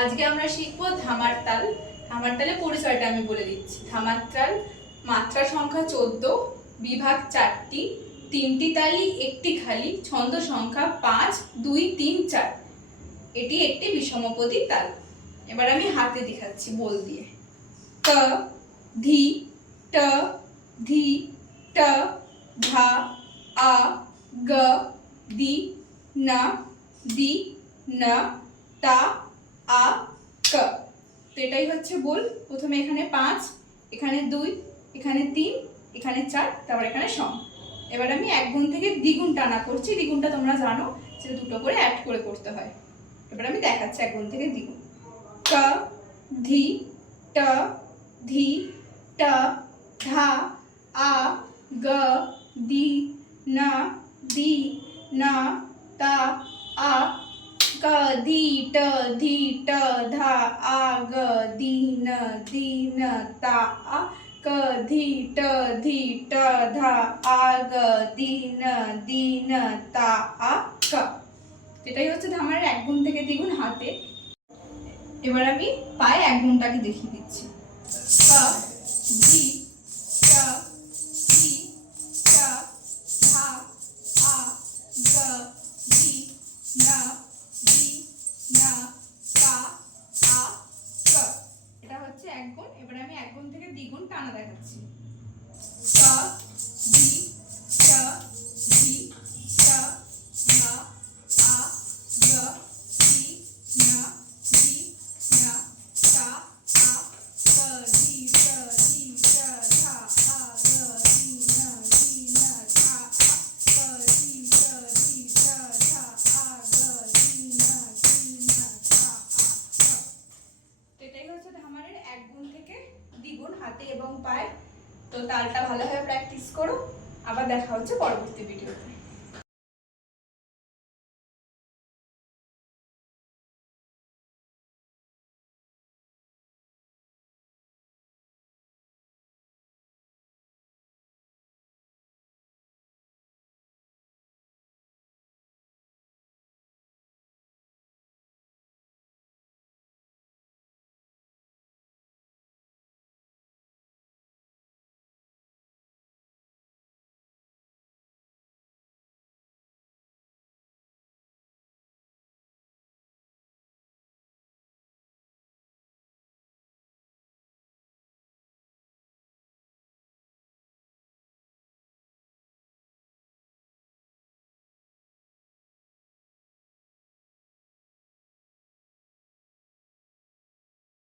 আজকে আমরা শিখবো ধামার তাল। ধামার তালের পরিচয়টা আমি বলে দিচ্ছি। ধামার তাল মাত্রা সংখ্যা 14, বিভাগ 4টি, 3টি তালি 1টি খালি, ছন্দ সংখ্যা 5, 2, 3, 4। এটি একটি বিষমপদী তাল। এবার আমি হাতে দেখাচ্ছি বল দিয়ে। ক, ধি, ট, ধি, ট, ধা, আ, গ, দি, না, দি, না, তা, আ, ক। তো এটাই হচ্ছে বল। প্রথমে এখানে 5, এখানে 2, এখানে 3, এখানে 4, তারপর এখানে সম। এবার আমি এক গুণ থেকে দ্বিগুণ টানা করছি। দ্বিগুণটা তোমরা জানো, সেটা দুটো করে অ্যাড করে করতে হয়। এবার আমি দেখাচ্ছি এক গুণ থেকে দ্বিগুণ। ক, ধি, ট, ধি, ট, ধা, আ, গ, দি, না, দি, না, তা, আ, ক, ধি, ট, ধি, ট, ধা, আ, গ, দি, ন, দি, ন, তা, আ, ক, ধি, ট, ধি, ট, ধা, আ, গ, দি, ন, দি, ন, তা, আ, ক। এটাই হচ্ছে ধামার এক গুণ থেকে দ্বিগুণ হাতে। এবার আমি পায়ে এক গুণটাকে দেখিয়ে দিচ্ছি। ক, ধি, ট, ধি, ট, ধা, আ, গ, দি, ন, দি, ন, তা, আ, ক। এটা হচ্ছে এক গুণ। এবার আমি এক গুণ থেকে দ্বিগুণ টানা দেখাচ্ছি। ক, ধি, ট, ধি, ট, ধা, আ, গ, দি, ন, দি, ন, তা, আ, ক, ধি, ট, ধি, ট, ধা, আ, গ, দি, ন, দি, ন, তা, আ, ক, ধি, ট, ধি, ট, ধা, আ, গ, দি, ন, দি, ন, তা, আ, ক। এটাই হচ্ছে ধামারের এক গুণ থেকে দ্বিগুণ হাতে এবং পায়ে। তো তালটা ভালোভাবে প্র্যাকটিস করো। আবার দেখা হচ্ছে পরবর্তী ভিডিওতে।